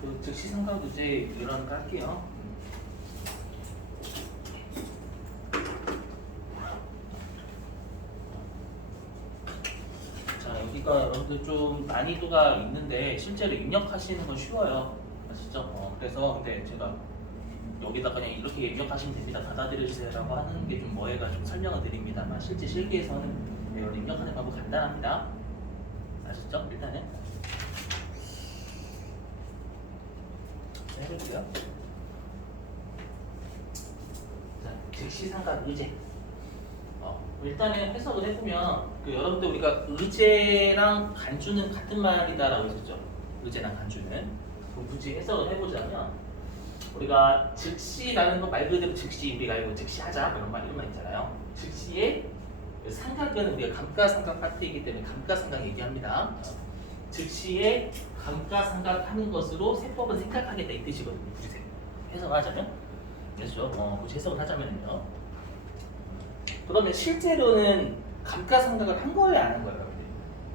그 즉시 삼각유제 이런 거 할게요. 자, 여기가 여러분들 좀 난이도가 있는데 실제로 입력하시는 건 쉬워요. 아시죠? 그래서 근데 제가 여기다 그냥 이렇게 입력하시면 됩니다. 받아들여주세요라고 하는 게 좀 뭐해가 좀 설명을 드립니다만 실제 실기에서는 이걸 입력하는 방법 간단합니다. 아셨죠? 일단은 해볼게요. 자, 즉시 삼각 의제. 일단은 해석을 해보면 여러분들 우리가 의제랑 간주는 같은 말이다라고 했었죠. 의제랑 간주는. 그럼 굳이 해석을 해보자면 우리가 즉시라는 거 말 그대로 즉시 우리가 이거 즉시하자 이런 말 있잖아요. 즉시의 삼각은 우리가 감가상각 파트이기 때문에 감가상각 얘기합니다. 즉시에 감가상각하는 것으로 세법은 생각하겠다 이 뜻이거든요. 굳이 해석을 하자면 그렇죠. 굳이 해석을 하자면요. 그러면 실제로는 감가상각을 한 거예요, 안 한 거예요, 여러분들?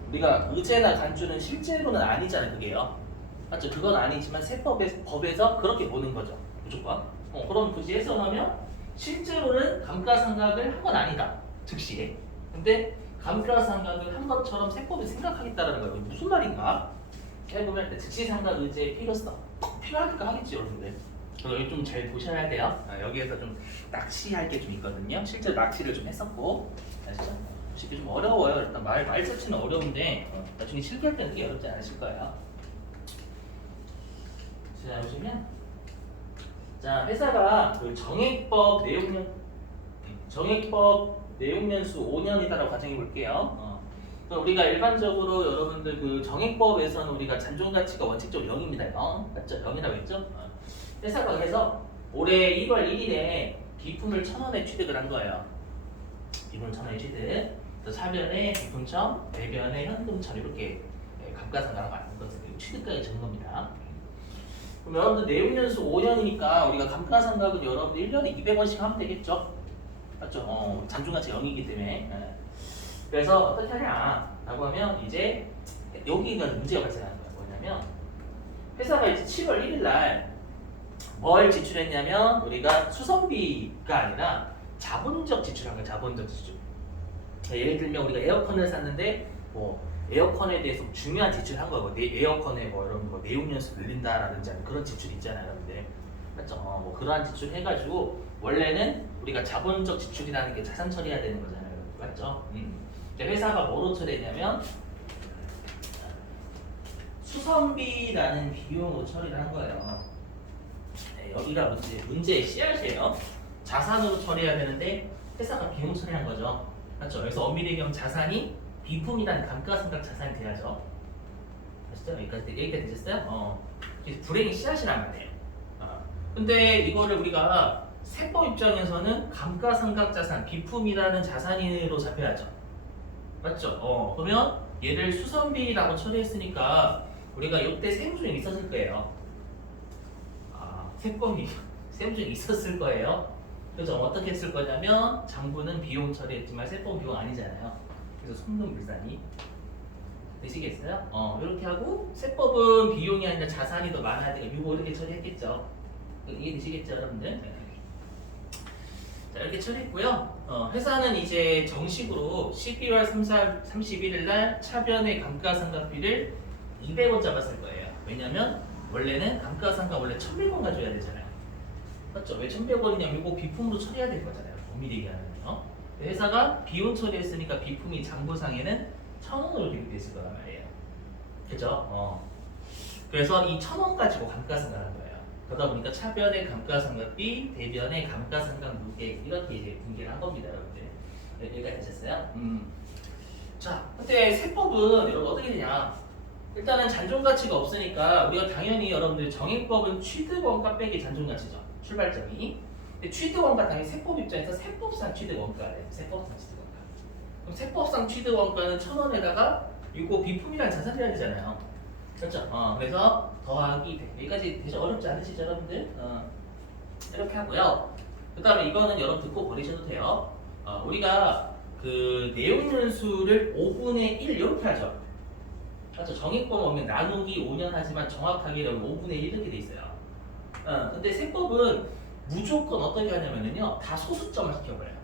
우리가 의제나 간주는 실제로는 아니잖아요, 그게요. 맞죠? 그건 아니지만 법에서 그렇게 보는 거죠, 무조건. 그럼 굳이 해석하면 실제로는 감가상각을 한 건 아니다, 즉시에. 근데 감가상각을 한 것처럼 세법이 생각하겠다라는 거예요. 무슨 말인가? 해보면 즉시상각 의제의 필요성 필요하니까 하겠지, 여러분들. 여기 좀 잘 보셔야 돼요. 여기에서 좀 낚시할 게 좀 있거든요. 실제로 낚시를 좀 했었고, 아시죠? 쉽게 좀 어려워요. 일단 말 자체는 어려운데 나중에 실기할 때는 그게 어렵지 않으실 거예요. 자, 보시면 자, 회사가 그 정액법 내용연수 5년이다라고 가정해 볼게요. 그럼 우리가 일반적으로 여러분들 그 정액법에서는 우리가 잔존가치가 원칙적으로 0입니다. 0. 맞죠? 0이라고 했죠? 회사가 그래서 올해 1월 1일에 비품을 1,000원에 취득을 한 거예요. 비품을 1,000원에 취득. 사변에 비품청, 대변에 현금청 이렇게 감가상각을 받는 것을 취득가액 적은 겁니다. 그럼 여러분들 내용연수 5년이니까 우리가 감가상각은 여러분들 1년에 200원씩 하면 되겠죠? 맞죠? 잔존가치 0이기 때문에. 그래서 어떻게 하냐라고 하면 이제 여기가 문제가 발생하는 거예요. 뭐냐면 회사가 이제 7월 1일 날 뭘 지출했냐면 우리가 수선비가 아니라 자본적 지출한 거예요. 자본적 지출. 예를 들면 우리가 에어컨을 샀는데 뭐 에어컨에 대해서 중요한 지출한 거고 에어컨에 뭐 여러분 뭐 내용연수 늘린다라든지 그런 지출 있잖아요, 여러분들. 맞죠? 뭐 그러한 지출 해가지고 원래는 우리가 자본적 지출이라는 게 자산 처리해야 되는 거잖아요, 여러분. 맞죠? 회사가 뭐로 처리했냐면 수선비라는 비용으로 처리를 한 거예요. 여기가 문제의 씨앗이에요. 자산으로 처리해야 되는데 회사가 비용 처리한 거죠. 맞죠? 그래서 엄밀히 얘기하면 자산이 비품이라는 감가상각 자산이 돼야죠. 아시죠? 여기까지 되셨어요? 불행의 씨앗이란 말이에요. 근데 이거를 우리가 세법 입장에서는 감가상각 자산, 비품이라는 자산으로 잡혀야죠. 맞죠? 그러면 얘를 수선비라고 처리했으니까 우리가 이때 세무조정이 있었을 거예요. 세무조정이 있었을 거예요. 그래서 어떻게 했을 거냐면 장부는 비용 처리했지만 세법 비용 아니잖아요. 그래서 손금불산이 되시겠어요? 이렇게 하고 세법은 비용이 아니라 자산이 더 많아야 되니까 이거 이렇게 처리했겠죠. 이해되시겠죠, 여러분들? 자, 이렇게 처리했고요. 회사는 이제 정식으로 12월 31일 날 차변의 감가상각비를 200원 잡았을 거예요. 왜냐면 원래는 감가상각 원래 1,100원 가져야 되잖아요. 맞죠? 왜 1,100원이냐면 이거 비품으로 처리해야 될 거잖아요. 엄밀히 얘기하면요. 회사가 비용 처리했으니까 비품이 장부상에는 1,000원으로 기록됐을 거란 말이에요. 그죠? 그래서 이 1,000원 가지고 감가상각한 거예요. 그러다 보니까 차변의 감가상각비, 대변의 감가상각 누계 이렇게 이제 분개를 한 겁니다, 여러분들. 여기가 되셨어요? 자, 근데 세법은 여러분 어떻게 되냐? 일단은 잔존가치가 없으니까 우리가 당연히 여러분들 정액법은 취득원가 빼기 잔존가치죠. 출발점이. 근데 취득원가 당연히 세법 입장에서 세법상 취득원가래요. 세법상 취득원가. 그럼 세법상 취득원가는 1,000원에다가 이거 비품이란 자산이라 되잖아요. 그렇죠? 그래서 더하기 100. 여기까지 되게 어렵지 않으시죠, 여러분들? 이렇게 하고요. 그 다음에 이거는 여러분 듣고 버리셔도 돼요. 우리가 그 내용연수를 5분의 1 이렇게 하죠. 맞죠? 정액권 오면 나누기 5년 하지만 정확하게 5분의 1 이렇게 돼 있어요. 근데 세법은 무조건 어떻게 하냐면요, 다 소수점을 시켜버려요.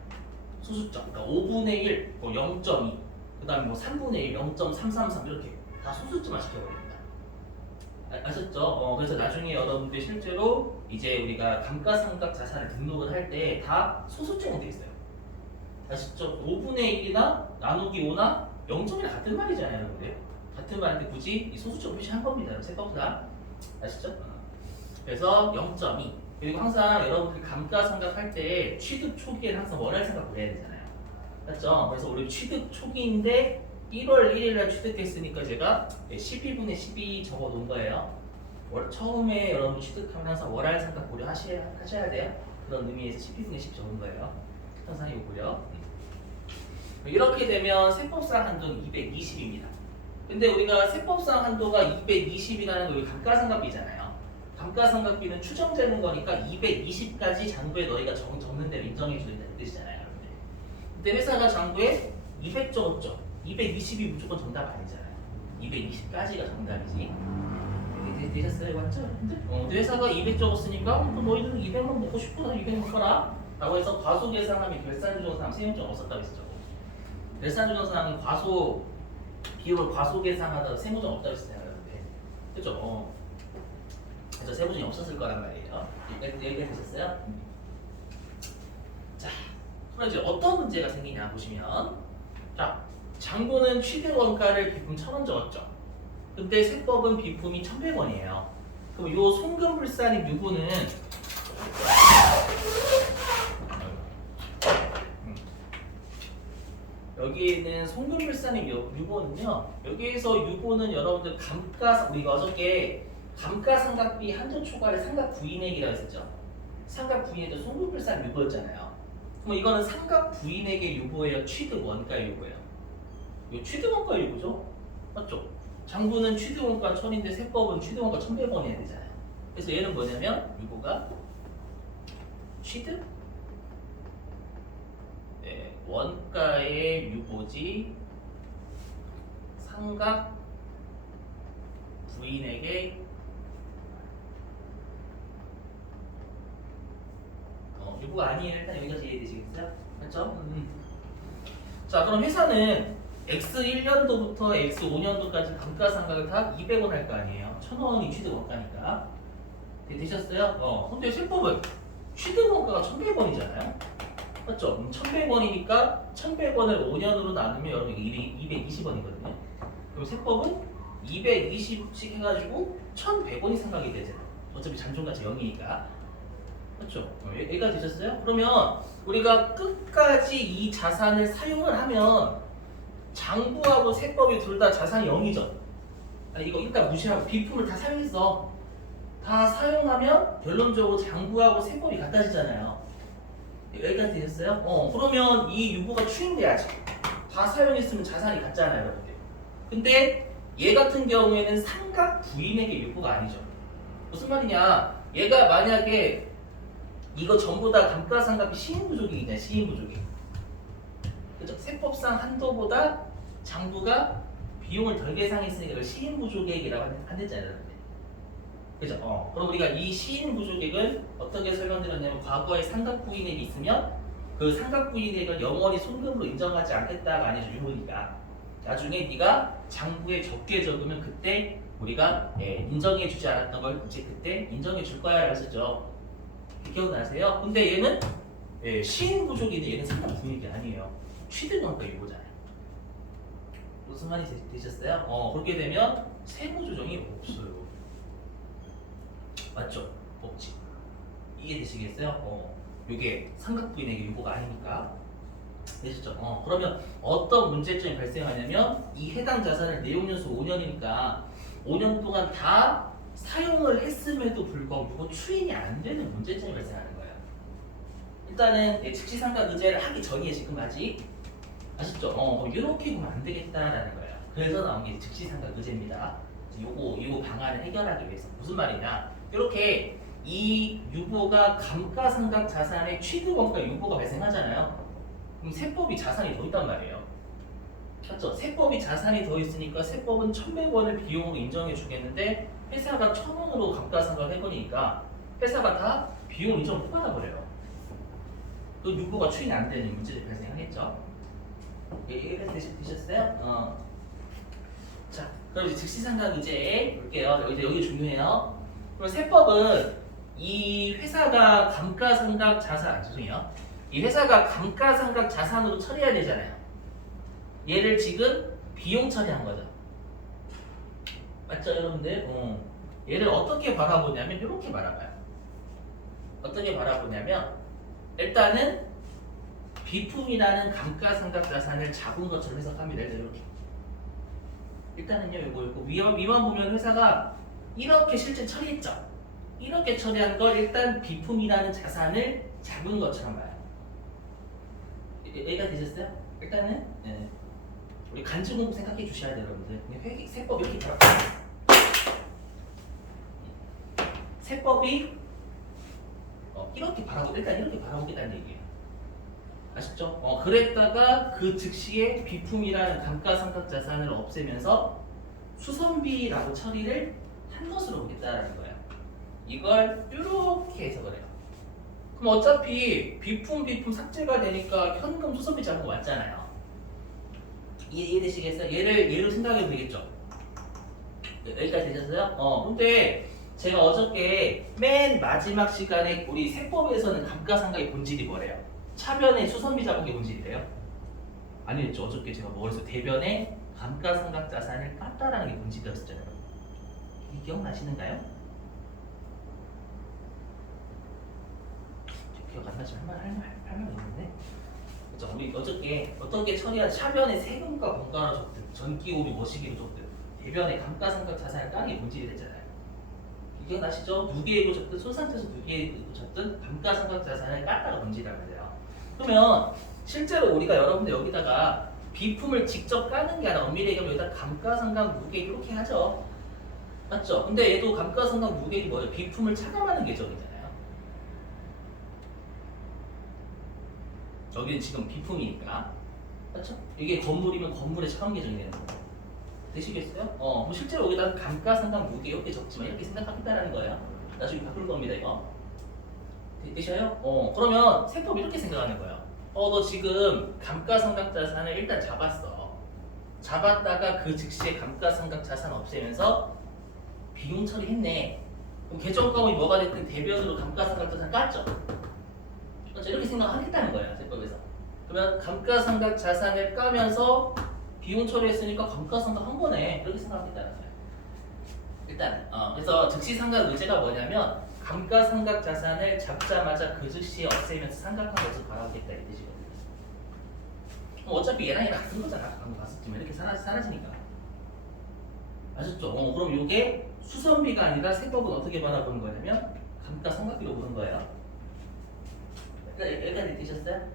소수점. 그러니까 5분의 1, 뭐 0.2, 그 다음에 뭐 3분의 1, 0.333 이렇게 다 소수점을 시켜버립니다. 아셨죠? 그래서 나중에 여러분들 실제로 이제 우리가 감가상각 자산을 등록을 할 때 다 소수점으로 되어 있어요. 아시죠? 5분의 1이나 나누기 5나 0점이나 같은 말이잖아요, 여러분들. 같은 말인데 굳이 이 소수점 표시한 겁니다. 세법상. 아시죠? 그래서 0.2. 그리고 항상 여러분들 감가상각 할 때 취득 초기에는 항상 월할 생각 해야 되잖아요. 맞죠? 그래서 우리 취득 초기인데 1월 1일 날 취득했으니까 제가 12분의 12 적어 놓은 거예요. 처음에 여러분 취득하면 항상 월할 상각 고려하셔야 돼요. 그런 의미에서 12분의 10 적은 거예요. 항상 이거 고려. 이렇게 되면 세법상 한도는 220입니다. 근데 우리가 세법상 한도가 220이라는 거 여기 감가상각비잖아요. 감가상각비는 추정되는 거니까 220까지 장부에 너희가 적는 대로 인정해 주는 뜻이잖아요. 근데 회사가 장부에 200 적었죠. 220이 무조건 정답 아니잖아요. 220까지가 정답이지. 되셨어요? 맞죠? 근데 회사가 200 적었으니까 너희들은 200만 먹고 싶구나, 200 먹어라 라고 해서 과소 계산하면 결산조정사항 세무점 없었다고 했었죠. 결산조정사항은 과소 비율을 과소 계산하다 세무점 없다고 했었잖아요. 그죠? 그래서 세무점이 없었을 거란 말이에요. 여기까지 되셨어요? 자, 그럼 이제 어떤 문제가 생기냐 보시면, 자, 장부는 취득 원가를 비품 1,000원 적었죠. 근데 세법은 비품이 1,100원이에요. 그럼 요 송금불산입 유보는 여기에 있는 송금불산입 유보는요, 여기에서 유보는 여러분들 우리가 어저께 감가상각비 한도 초과를 상각 부인액이라고 했었죠. 상각 부인액도 송금불산 유보였잖아요. 그럼 이거는 상각 부인액의 유보예요, 취득 원가 유보예요. 이 취득 원가 유보죠, 맞죠? 장부는 취득 원가 1,000인데 세법은 취득 원가 1,100원이어야 되잖아요. 그래서 얘는 뭐냐면 유보가 취득 원가의 유보지 상각 부인액의 유보가 아니에요. 일단 여기까지 이해되시겠어요? 맞죠? 자, 그럼 회사는 X1년도부터 X5년도까지 감가상각을 다 200원 할 거 아니에요. 1,000원이 취득 원가니까. 되셨어요? 근데 세법은 취득 원가가 1,100원이잖아요. 맞죠? 1,100원이니까 1,100원을 5년으로 나누면 여러분 220원이거든요. 그럼 세법은 220씩 해가지고 1,100원이 상각이 되잖아요. 어차피 잔존가치 0이니까. 맞죠? 여기까지 되셨어요? 그러면 우리가 끝까지 이 자산을 사용을 하면 장부하고 세법이 둘 다 자산이 0이죠. 아니, 이거 일단 무시하고 비품을 다 사용했어. 다 사용하면 결론적으로 장부하고 세법이 같아지잖아요. 여기까지 되셨어요? 그러면 이 유보가 추인돼야지. 다 사용했으면 자산이 같잖아요, 여러분들. 근데 얘 같은 경우에는 상각 부인액의 유보가 아니죠. 무슨 말이냐? 얘가 만약에 이거 전부 다 감가상각비 시인부족이잖아요, 시인부족이. 그죠? 세법상 한도보다 장부가 비용을 덜 계상했으니까 이걸 시인부족액이라고 한댔잖아요. 그죠? 그럼 우리가 이 시인부족액을 어떻게 설명드렸냐면, 과거에 상각부인액이 있으면 그 상각부인액을 영원히 손금으로 인정하지 않겠다가 아니죠, 유보니까. 나중에 네가 장부에 적게 적으면 그때 우리가 인정해주지 않았던 걸 이제 그때 인정해줄 거야 라고 했었죠. 기억나세요? 근데 얘는 시인부족인데 얘는 상각부인액이 아니에요. 취득원가 유보잖아요. 무슨 말이 되셨어요? 그렇게 되면 세무조정이 없어요. 맞죠? 없지. 이해 되시겠어요? 이게 상각부인액의 유보가 아니니까. 되셨죠? 그러면 어떤 문제점이 발생하냐면, 이 해당 자산을 내용연수 5년이니까 5년 동안 다 사용을 했음에도 불구하고 유보 추인이 안 되는 문제점이 발생하는 거예요. 일단은 즉시상각 의제를 하기 전이에요, 지금 아직. 아셨죠? 그럼 이렇게 보면 안 되겠다라는 거예요. 그래서 나온 게 즉시상각 의제입니다. 요거 방안을 해결하기 위해서. 무슨 말이냐? 이렇게 이 유보가 감가상각 자산의 취득원가 유보가 발생하잖아요. 그럼 세법이 자산이 더 있단 말이에요. 맞죠? 세법이 자산이 더 있으니까 세법은 1,100원을 비용으로 인정해 주겠는데 회사가 1,000원으로 감가상각을 해버리니까 회사가 다 비용 인정을 못 받아버려요. 그 유보가 추인 안 되는 문제들이 발생하겠죠. 이해가 되셨어요? 자, 그럼 이제 즉시상각 이제 볼게요. 이제 여기 중요해요. 그럼 세법은 이 회사가 감가상각 자산, 죄송해요. 이 회사가 감가상각 자산으로 처리해야 되잖아요. 얘를 지금 비용 처리한 거죠. 맞죠, 여러분들? 얘를 어떻게 바라보냐면 이렇게 바라봐요. 어떻게 바라보냐면 일단은 비품이라는 감가상각 자산을 잡은 것처럼 해석합니다. 이렇게. 일단은요, 이거 위만 보면 회사가 이렇게 실제 처리했죠. 이렇게 처리한 걸 일단 비품이라는 자산을 잡은 것처럼 봐요. 이해가 되셨어요? 일단은 네. 우리 간주 공부 생각해 주셔야 돼요, 여러분들. 회계 세법 이렇게 바라봐요. 세법이 이렇게 바라보 일단 이렇게 바라보겠다는 얘기예요. 아시죠? 그랬다가 그 즉시에 비품이라는 감가상각 자산을 없애면서 수선비라고 처리를 한 것으로 보겠다라는 거예요. 이걸 이렇게 해석을 해요. 그럼 어차피 비품 삭제가 되니까 현금 수선비 잡은 거 맞잖아요. 이해되시겠어요? 예로 생각해도 되겠죠? 여기까지 되셨어요? 근데 제가 어저께 맨 마지막 시간에 우리 세법에서는 감가상각의 본질이 뭐래요? 차변에 수선비 잡은 게 본질이래요? 아니겠죠. 어저께 제가 뭐 그래서 대변에 감가상각 자산을 깠다라는 게 본질이었잖아요. 이 기억나시는가요? 기억 안 나지만 할 말 있는데. 그렇죠. 우리 어저께 어떻게 처리한 차변에 세금과 공과로 적든 전기오류 머시기로 적든 대변에 감가상각 자산을 까는 게 본질이 됐잖아요. 기억나시죠? 누계액으로 적든 손상태에서 누계액으로 적든 감가상각 자산을 깠다가 본질이라고 해요. 그러면 실제로 우리가 여러분들 여기다가 비품을 직접 까는 게 아니라 엄밀히 얘기하면 여기다 감가상각 누계액 이렇게 하죠. 맞죠? 근데 얘도 감가상각 누계액이 뭐예요? 비품을 차감하는 계정이잖아요. 여기는 지금 비품이니까. 맞죠? 이게 건물이면 건물의 차감 계정이 되는 거예요. 되시겠어요? 뭐 실제로 여기다 감가상각 누계 이렇게 적지만 이렇게 생각하겠다라는 거예요. 나중에 바꿀 겁니다, 이거. 되셔요? 그러면 세법 이렇게 생각하는 거예요. 너 지금 감가상각 자산을 일단 잡았어. 잡았다가 그 즉시에 감가상각 자산 없애면서 비용 처리했네. 그럼 계정가액이 뭐가 됐든 대변으로 감가상각 자산 깠죠. 그렇죠? 이렇게 생각하겠다는 거예요, 세법에서. 그러면 감가상각 자산을 까면서 비용 처리했으니까 감가상각 한 거네. 이렇게 생각하겠다는 거예요. 일단, 그래서 즉시상각 의제가 뭐냐면 감가상각 자산을 잡자마자 그 즉시에 없애면서 상각한 것을 바라보겠다 이 뜻이거든요. 어차피 얘랑 같은 거잖아. 방금 봤었지만 이렇게 사라지니까. 아셨죠? 그럼 이게 수선비가 아니라 세법은 어떻게 바라보는 거냐면 감가상각비로 보는 거예요. 여기까지 되셨어요?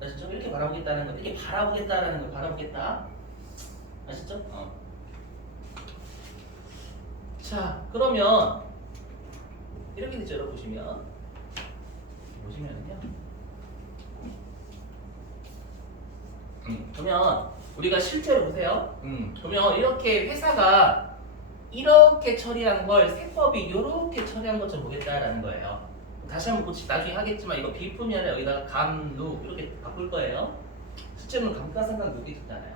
아셨죠? 이렇게 바라보겠다는 거, 이렇게 바라보겠다라는 걸 바라보겠다. 아셨죠? 자, 그러면 이렇게 되죠, 여러분 보시면은요. 그러면 우리가 실제로 보세요. 그러면 이렇게 회사가 이렇게 처리한 걸 세법이 이렇게 처리한 것처럼 보겠다라는 거예요. 다시 한번 나중에 하겠지만 이거 비품이 아니라 여기다가 감누 이렇게 바꿀 거예요. 실제로는 감가상각 누계 있잖아요.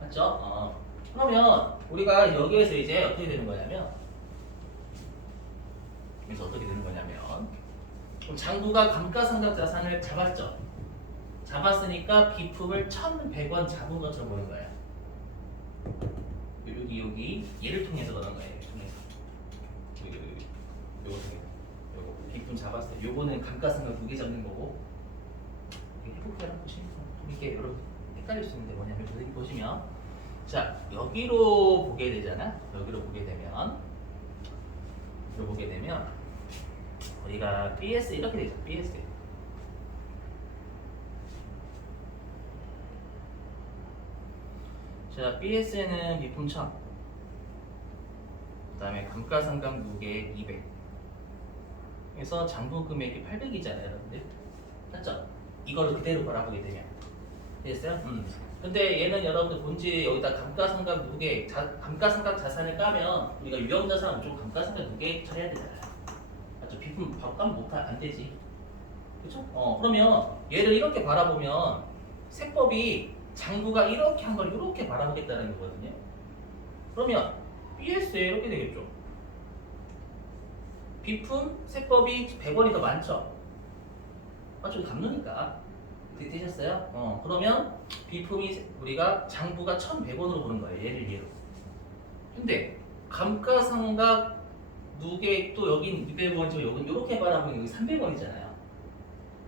맞죠? 그러면 우리가 여기에서 이제 어떻게 되는 거냐면 그래서 어떻게 되는 거냐면 장부가 감가상각 자산을 잡았죠. 잡았으니까 비품을 1,100원 잡은 것처럼 보는 거예요. 여기 얘를 통해서 그런 거예요. 요거 비품 잡았어요. 요거는 감가상각 두 개 잡는 거고. 해볼게 하나 보시면 이게 여러분 헷갈릴 수 있는데 뭐냐면 여기 보시면 자 여기로 보게 되잖아. 여기로 보게 되면 우리가 BS 이렇게 되죠. BS. 자 BS는 비품 1000. 그 다음에 감가상각 누계 200. 그래서 장부 금액이 800이잖아요, 여러분들. 맞죠? 이걸 그대로 바라보게 되면 됐어요? 근데 얘는 여러분들 본질에 여기다 감가상각 무게, 감가상각 자산을 까면 우리가 유형자산 좀 감가상각 무게 처리해야 되잖아요. 맞죠? 비품 바로 까면 안 되지. 그렇죠? 그러면 얘를 이렇게 바라보면 세법이 장부가 이렇게 한 걸 이렇게 바라보겠다는 거거든요. 그러면 BS에 이렇게 되겠죠. 비품 세법이 100원이 더 많죠. 맞죠? 감노니까. 되셨어요? 그러면 비품이 우리가 장부가 1,100원으로 보는 거예요. 얘를 예로. 근데 감가상각 무게 또 여긴 200원이죠. 여긴 이렇게 바라보면 여기 300원이잖아요.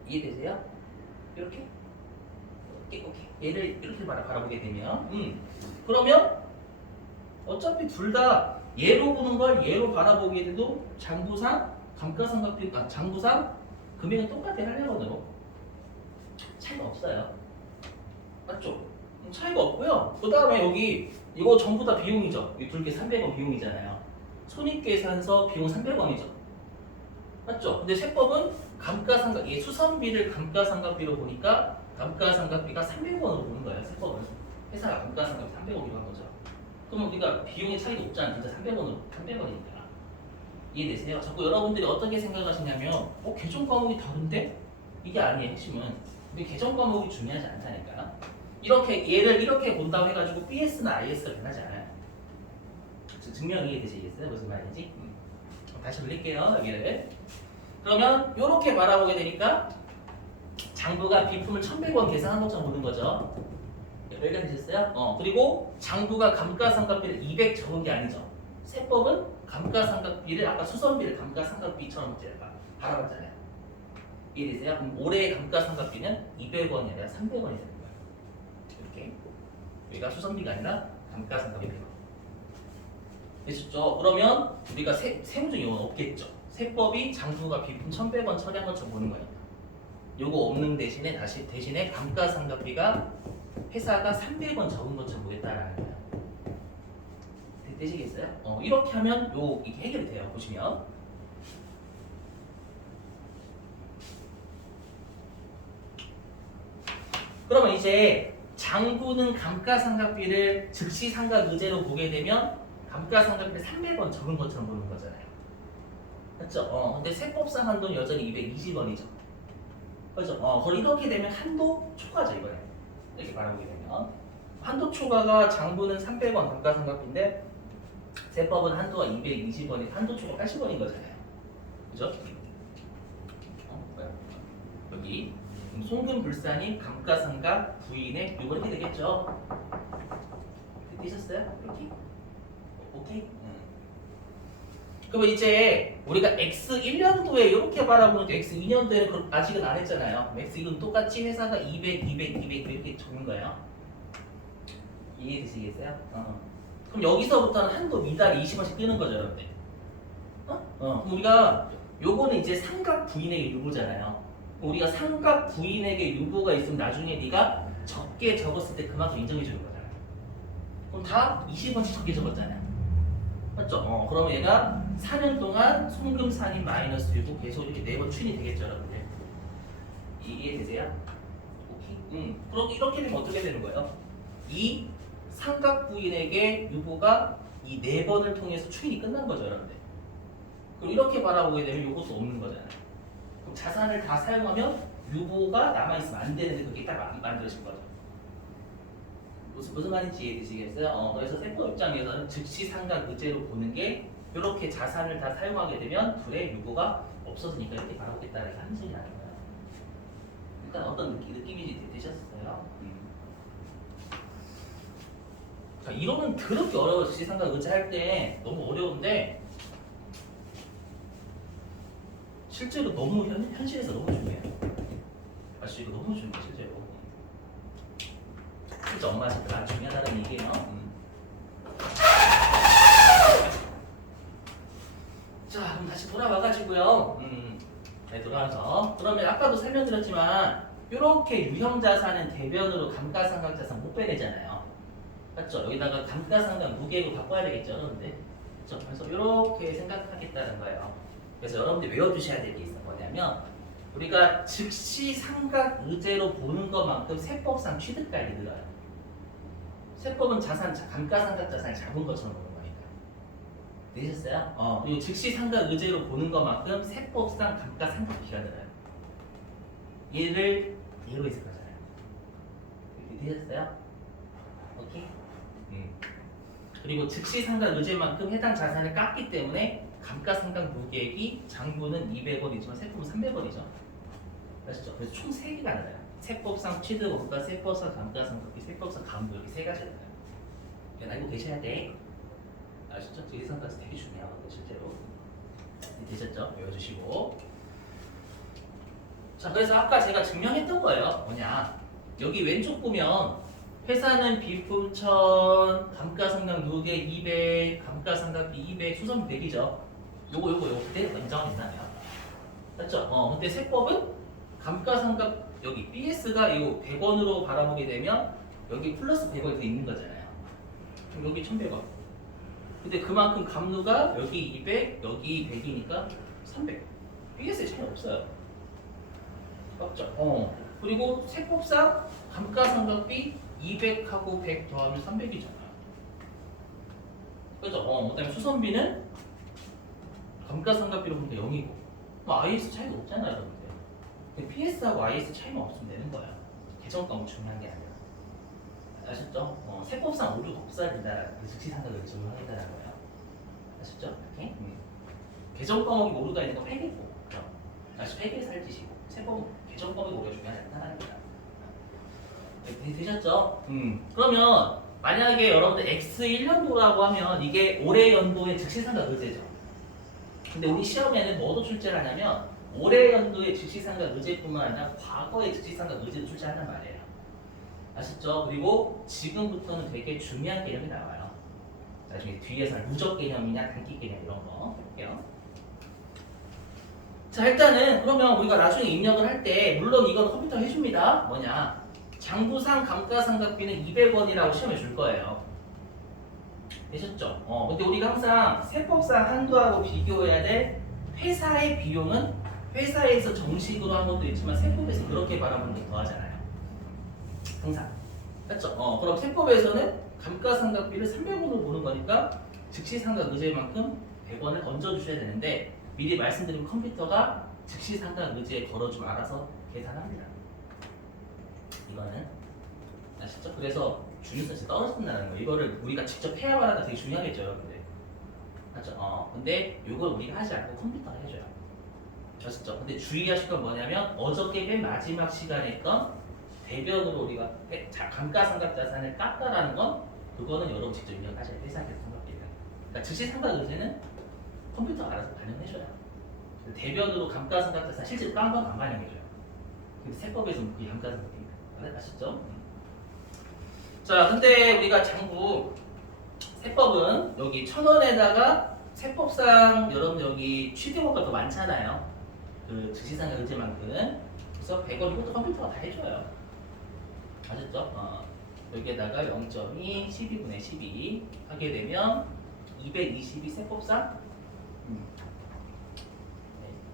이해되세요? 이렇게? 오케이. 얘를 이렇게 바라보게 되면 그러면 어차피 둘 다 얘로 보는 걸 얘로 바라보게 돼도 장부상 감가상각비 장부상 금액은 똑같아 할례원으로 차이가 없어요. 맞죠? 차이가 없고요. 그 다음에 여기 이거 전부 다 비용이죠. 이 둘 개 300원 비용이잖아요. 손익계산서 비용 300원이죠. 맞죠? 근데 세법은 감가상각, 이 수선비를 감가상각비로 보니까 감가상각비가 300원으로 보는 거예요. 세법은 회사가 감가상각비 300원으로 한 거죠. 그럼 우리가 비용의 차이가 없잖아요. 진짜 300원이니까. 이해되세요? 자꾸 여러분들이 어떻게 생각하시냐면 개정 과목이 다른데? 이게 아니에요. 핵심은. 근데 개정 과목이 중요하지 않다니까. 이렇게 얘를 이렇게 본다고 해가지고 BS나 IS가 변하지 않아요. 증명 이해되시겠어요? 무슨 말인지? 다시 올릴게요. 여기를. 그러면 이렇게 바라보게 되니까 장부가 비품을 1,100원 계산한 것처럼 보는 거죠. 여기가 되셨어요? 그리고 장부가 감가상각비를 200 적은 게 아니죠. 세법은 감가상각비를 아까 수선비를 감가상각비처럼 바라봤잖아요. 이해되세요? 그럼 올해의 감가상각비는 200원이 아니라 300원이 되는 거예요. 이렇게. 여기가 수선비가 아니라 감가상각비 100원. 됐죠? 그러면 우리가 세무적 이용은 없겠죠. 세법이 장부가 비품 1,100원 처리한 것처럼 보는 거예요. 요거 없는 대신에 감가상각비가 회사가 300원 적은 것처럼 보겠다라는 거예요. 되시겠어요? 이렇게 하면 이게 해결이 돼요. 보시면. 그러면 이제 장부는 감가상각비를 즉시상각의제로 보게 되면 감가상각비를 300원 적은 것처럼 보는 거잖아요. 맞죠? 근데 세법상 한도는 여전히 220원이죠. 그렇죠? 그럼 이렇게 되면 한도 초과죠, 이번에. 이렇게 바라보게 되면. 한도 초과가 장부는 300원 감가상각비인데 세법은 한도가 220원이 한도 초과 80원인 거잖아요. 그죠? 여기 송금불산이 감가상각 부인의 요거 이렇게 되겠죠? 되셨어요? 이렇게? 오케이? 그럼 이제 우리가 X 1년도에 이렇게 바라보는데 X 2년도에는 아직은 안 했잖아요. X 이건 똑같이 회사가 200, 200, 200 이렇게 적는 거예요. 이해되시겠어요? 그럼 여기서부터는 한도 미달 20원씩 뜨는 거죠, 여러분들. 그럼 우리가 요거는 이제 상각 부인에게 유보잖아요. 우리가 상각 부인에게 유보가 있으면 나중에 네가 적게 적었을 때 그만큼 인정해 주는 거잖아요. 그럼 다 20원씩 적게 적었잖아요. 맞죠? 그러면 얘가 4년 동안 송금산인 마이너스 1고 계속 이렇게 4번 추인이 되겠죠, 여러분들. 이해되세요? 오케이. 그럼 이렇게 되면 어떻게 되는 거예요? 이 상각 부인에게 유보가 이 4번을 통해서 추인이 끝난 거죠, 여러분들. 그럼 이렇게 바라보게 되면 이것도 없는 거잖아요. 그럼 자산을 다 사용하면 유보가 남아있으면 안 되는데 그게 딱 만들어진 거죠. 무슨 말인지 이해되시겠어요? 그래서 세법 입장에서는 즉시 상각 의제로 보는 게 이렇게 자산을 다 사용하게 되면 둘의 유보가 없어지니까 이렇게 바라보겠다는 한식이 나는 거예요. 일단 어떤 느낌인지 되셨어요? 자, 이론은 그렇게 어려워요. 즉시 상각 의제 할 때 너무 어려운데 실제로 너무 현실에서 너무 중요해요. 아시죠? 이거 너무 중요해요, 실제로. 진짜 엄마한테 아주 중요하다는 얘기예요. 자, 그럼 다시 돌아와가지고요. 네, 돌아와서 그러면 아까도 설명드렸지만 이렇게 유형자산은 대변으로 감가상각자산 못 빼내잖아요. 맞죠? 여기다가 감가상각 무게로 바꿔야 되겠죠, 여러분들. 그렇죠? 그래서 이렇게 생각하겠다는 거예요. 그래서 여러분들 외워주셔야 될 게 있어. 뭐냐면 우리가 즉시 상각 의제로 보는 것만큼 세법상 취득가액이 늘어요. 세법은 감가상각자산을 잡은 것처럼 보는 거니까. 되셨어요? 그리고 즉시상각의제로 보는 것만큼 세법상 감가상각비가 들어요. 얘를 얘로 해석하잖아요 이렇게 되셨어요? 오케이? 그리고 즉시상각의제만큼 해당 자산을 깎기 때문에 감가상각 무계액이 장부는 200원이지만 세법은 300원이죠. 아시죠? 그래서 총 3개가 나와요. 세법상 취득원가, 세법상 감가상각비, 세법상 감부 이렇게 3가지가 나와요. 이건 알고 계셔야 돼. 아시죠? 즉시상각에서 되게 중요하거든요, 실제로. 되셨죠? 외워주시고. 자, 그래서 아까 제가 증명했던 거예요. 뭐냐? 여기 왼쪽 보면 회사는 비품 1000, 감가상각 누계 200, 감가상각비 200, 수선비 100이죠. 요거 그대로 인정한다면. 맞죠? 근데 세법은 감가상각 여기 BS가 이거 100원으로 바라보게 되면 여기 플러스 100원이 더 있는 거잖아요. 그럼 여기 1100원. 근데 그만큼 감루가 여기 200, 여기 100이니까 300. BS에 차이 없어요. 맞죠? 그리고 세법상 감가상각비 200하고 100 더하면 300이잖아요. 그죠? 그다음에 수선비는 감가상각비로 보니까 0이고, 뭐 IS 차이가 없잖아요, 여러분들. PS하고 IS 차이만 없으면 되는 거예요. 계정과목 중요한 게 아니라. 아셨죠? 세법상 오류가 없어야 된다. 즉시상각을 적용하겠다는 거예요. 아셨죠? 이렇게? 계정 과목이 오류가 있는 건 회계고, 다시 회계 살지시고, 세법은 계정 과목이 오류가 중요하지 않다는 거예요. 되셨죠? 그러면 만약에 여러분들 X1년도라고 하면 이게 올해 연도의 즉시상각 의제죠. 근데 우리 시험에는 뭐도 출제를 하냐면 올해 연도의 즉시상각 의제뿐만 아니라 과거의 즉시상각 의제도 출제한단 말이에요. 아셨죠? 그리고 지금부터는 되게 중요한 개념이 나와요. 나중에 뒤에서 누적 개념이냐 단기 개념 이런 거 해볼게요. 자, 일단은 그러면 우리가 나중에 입력을 할 때 물론 이건 컴퓨터 해줍니다. 뭐냐? 장부상 감가상각비는 200원이라고 시험에 줄 거예요. 되셨죠? 근데 우리가 항상 세법상 한도하고 비교해야 될 회사의 비용은 회사에서 정식으로 한 것도 있지만 세법에서 그렇게 바라보는 게 더하잖아요. 항상. 맞죠? 그럼 세법에서는 감가상각비를 300원으로 보는 거니까 즉시상각 의제만큼 100원을 얹어주셔야 되는데 미리 말씀드린 컴퓨터가 즉시상각 의제에 걸어주면 알아서 계산합니다. 이거는 아시죠? 그래서 중요성이 떨어진다는 거예요. 이거를 우리가 직접 해야만 하다 되게 중요하겠죠, 여러분들. 맞죠? 근데 이걸 우리가 하지 않고 컴퓨터가 해줘요. 아시죠? 근데 주의하실 건 뭐냐면 어저께 맨 마지막 시간에 했던 대변으로 우리가 감가상각 자산을 깎다라는 건 그거는 여러분 직접 입력하셔야 돼요. 회사에서 상각비를. 그러니까 즉시상각 의제는 컴퓨터가 알아서 반영해줘요. 대변으로 감가상각 자산 실제로 깐 건 안 반영해줘요. 근데 세법에서는 그게 감가상각입니다. 아시죠? 자, 근데 우리가 장부 세법은 여기 1000원에다가 세법상 여러분 여기 취득원가 더 많잖아요. 그 즉시상각 의제만큼. 그래서 100원 이것도 컴퓨터가 다 해줘요. 아셨죠? 여기에다가 0.2, 12분의 12 하게 되면 222 세법상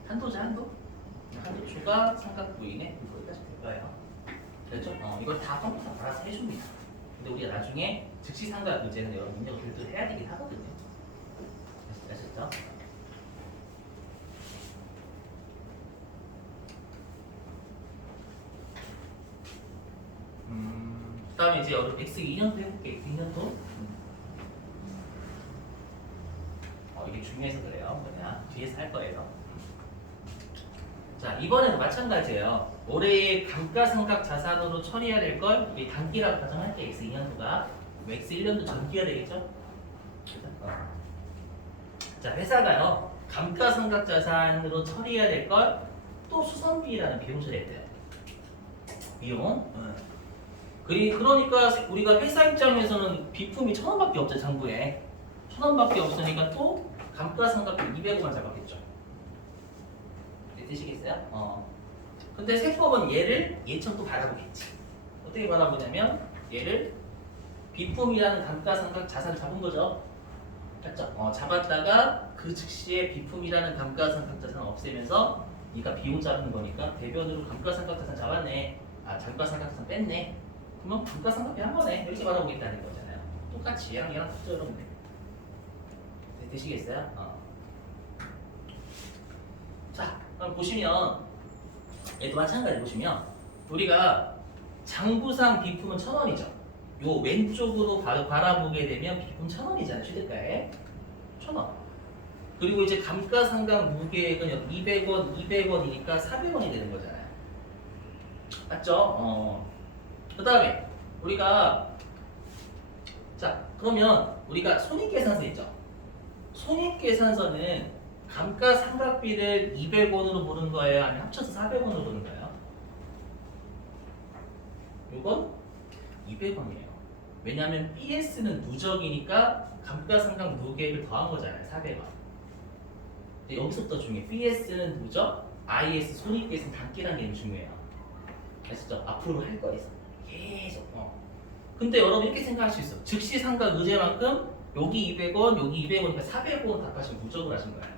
한도죠, 한도? 한도 추가 삼각 부인의 거기까지 될 거예요. 그렇죠? 이걸 다 컴퓨터가 알아서 해줍니다. 근데 우리가 나중에 즉시상각 의제는 여러분 입력을 별도로 해야 되긴 하거든요. 아셨죠? 그 다음에 이제 여러분 X2년도 해볼게요. X2년도. 이게 중요해서 그래요. 뭐냐? 뒤에서 할 거예요. 자, 이번에도 마찬가지예요. 올해의 감가상각 자산으로 처리해야 될 걸 우리 단기라고 가정할게요. X2년도가. X1년도 전기가 되겠죠? 자, 회사가요. 감가상각 자산으로 처리해야 될 걸 또 수선비라는 비용 처리했대요. 비용. 그러니까 우리가 회사 입장에서는 비품이 1000원밖에 없죠. 장부에. 1000원밖에 없으니까 또 감가상각비 200원만 잡았겠죠. 되시겠어요? 근데 세법은 얘를 얘처럼 또 바라보겠지. 어떻게 바라보냐면 얘를 비품이라는 감가상각 자산을 잡은 거죠. 맞죠? 잡았다가 그 즉시에 비품이라는 감가상각 자산을 없애면서 네가 비용 잡은 거니까 대변으로 감가상각 자산 잡았네. 감가상각 자산 뺐네. 그러면 감가상각비 한 번에 이렇게 받아보겠다는 거잖아요. 똑같이 얘랑 같죠, 여러분들? 되시겠어요? 자, 그럼 보시면 얘도 마찬가지 보시면 우리가 장부상 비품은 1,000원이죠. 요 왼쪽으로 바라보게 되면 비품 1,000원이잖아요. 취득가에 1,000원. 그리고 이제 감가상각 무계액은 여기 200원, 200원이니까 400원이 되는 거잖아요. 맞죠? 그 다음에 우리가 자 그러면 우리가 손익계산서 있죠. 손익계산서는 감가상각비를 200원으로 보는 거예요? 아니면 합쳐서 400원으로 보는 거예요? 이건 200원이에요. 왜냐하면 BS는 누적이니까 감가상각 무계액을 더한 거잖아요. 400원. 근데 여기서부터 중요해. BS는 누적, IS 손익계산 단기라는 게 중요해요. 아시죠? 앞으로 할 거에서 계속. 근데 여러분 이렇게 생각할 수 있어. 즉시 상각 의제만큼 여기 200원, 여기 200원이니까 400원 값하시면 누적을 하신 거예요.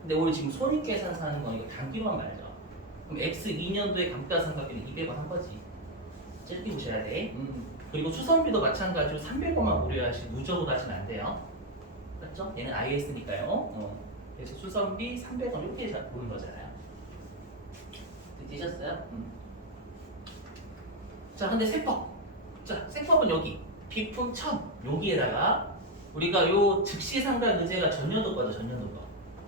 근데 우리 지금 손익계산서 하는 건 이거 단기로만 말이죠. 그럼 X 2년도에 감가상각비는 200원 한 거지. 짧게 보셔야 돼. 그리고 추선비도 마찬가지로 300원만 고려하시고 누적으로 하시면 안 돼요. 맞죠? 얘는 IS니까요. 그래서 수선비 300원 이렇게 보는 거잖아요. 되셨어요? 자, 근데 세법. 자, 세법은 여기 비품 1000 여기에다가 우리가 요 즉시상각 의제가 전년도 거죠, 전년도 거.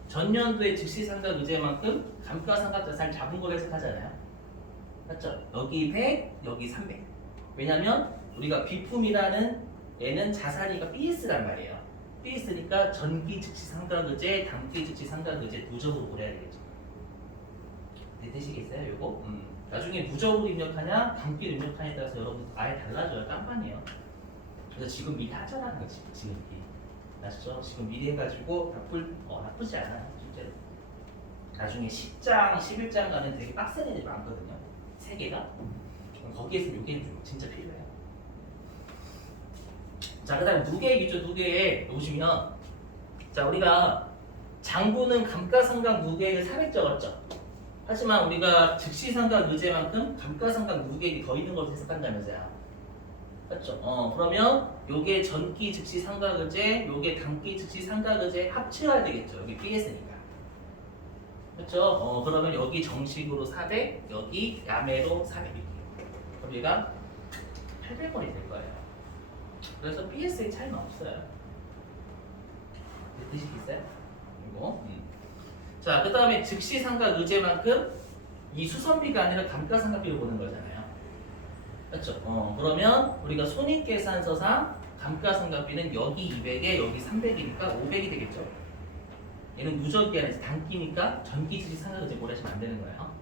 전년도에 즉시상각 의제만큼 감가상각 자산을 잡은 걸로 해석하잖아요. 맞죠? 여기 100, 여기 300. 왜냐면 우리가 비품이라는 얘는 자산이가 BS란 말이에요. BS니까 전기 즉시상각 의제, 단기 즉시상각 의제 누적으로 고려해야 되겠죠. 되시겠어요, 요거? 나중에 누적으로 입력하냐, 단기로 입력하냐에 따라서 여러분 아예 달라져요. 깜판이에요. 그래서 지금 미리 하자라는 거지. 지금 미리. 아시죠? 지금 미리 해가지고 나쁘지 않아요. 실제로. 나중에 10장, 11장 가는 되게 빡센 애들이 많거든요. 3개가. 거기에서 요게 진짜 필요해요. 자, 그 다음에 누계액 있죠, 누계액. 보시면 자, 우리가 장부는 감가상각 누계액을 400 적었죠. 하지만 우리가 즉시상각 의제만큼 감가상각 누계액이 더 있는 걸로 해석한다면서요. 맞죠? 그러면 요게 전기 즉시상각 의제, 요게 단기 즉시상각 의제 합쳐야 되겠죠. 여기 BS니까. 그렇죠? 그러면 여기 정식으로 400, 여기 야매로 400. 그럼 얘가 800원이 될 거예요. 그래서 BS의 차이는 없어요. 드시겠어요? 이거. 자, 그 다음에 즉시상각 의제만큼 이 수선비가 아니라 감가상각비를 보는 거잖아요. 맞죠? 그러면 우리가 손익계산서상 감가상각비는 여기 200에 여기 300이니까 500이 되겠죠. 얘는 누적이 아니라 단기니까 전기 즉시상각 의제 고려하시면 안 되는 거예요.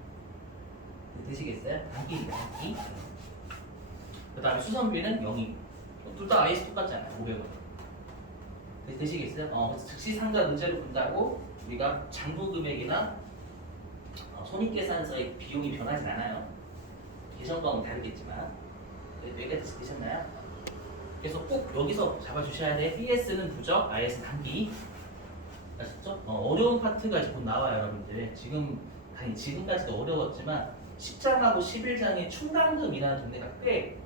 되시겠어요? 단기니까 단기. 그 다음에 수선비는 0이. 둘 다 IS 똑같잖아요. 500원. 되시겠어요? 그래서 즉시상각 의제로 본다고 우리가 장부 금액이나 손익계산서의 비용이 변하진 않아요. 계정과는 다르겠지만 여기까지 되셨나요? 그래서 꼭 여기서 잡아주셔야 돼. BS는 누적, IS는 단기. 아셨죠? 어려운 파트가 이제 곧 나와요, 여러분들. 지금까지도 어려웠지만 10장하고 11장의 충당금이라는 동네가 꽤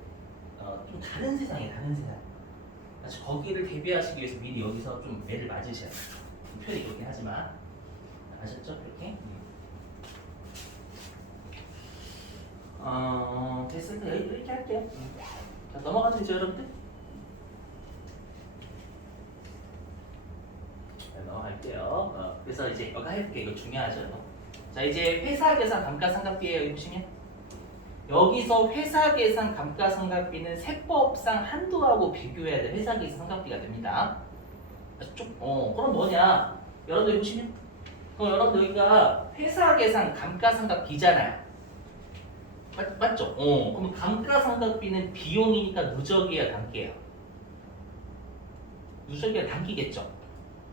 좀 다른 세상이에요, 다른 세상. 그래서 거기를 대비하시기 위해서 미리 여기서 좀 매를 맞으셔야 돼요. 표현이 그렇긴 하지만 아셨죠? 이렇게. 됐으니까 이렇게 할게요. 자, 넘어가도 되죠, 여러분들? 자, 넘어갈게요. 그래서 이제 여기 할게. 이거 중요하죠. 자, 이제 회사 계산 감가상각비예요. 여기 보시면 여기서 회사 계산 감가상각비는 세법상 한도하고 비교해야 돼. 회사 계산 상각비가 됩니다. 그럼 뭐냐? 여러분들 보시면 그럼 여러분 여기가 회사 계산 감가상각비잖아요. 맞죠? 그럼 감가상각비는 비용이니까 누적이야, 단기예요? 누적이야, 단기겠죠?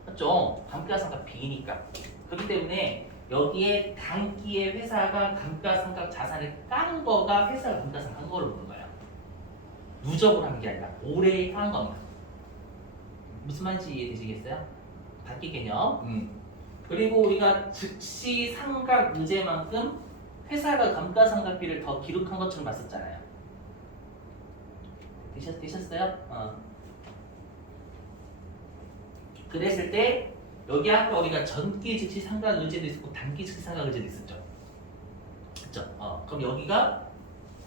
맞죠? 감가상각비니까. 그렇기 때문에 여기에 단기에 회사가 감가상각 자산을 깐 거가 회사가 감가상각 한 거를 보는 거예요. 누적을 한 게 아니라 올해 깐 것만. 무슨 말인지 이해되시겠어요? 단기 개념. 그리고 우리가 즉시 상각 의제만큼 회사가 감가상각비를 더 기록한 것처럼 봤었잖아요. 되셨어요? 그랬을 때 여기 아까 우리가 전기 즉시 삼각 의제도 있었고 단기 즉시 삼각 의제도 있었죠. 그렇죠? 그럼 여기가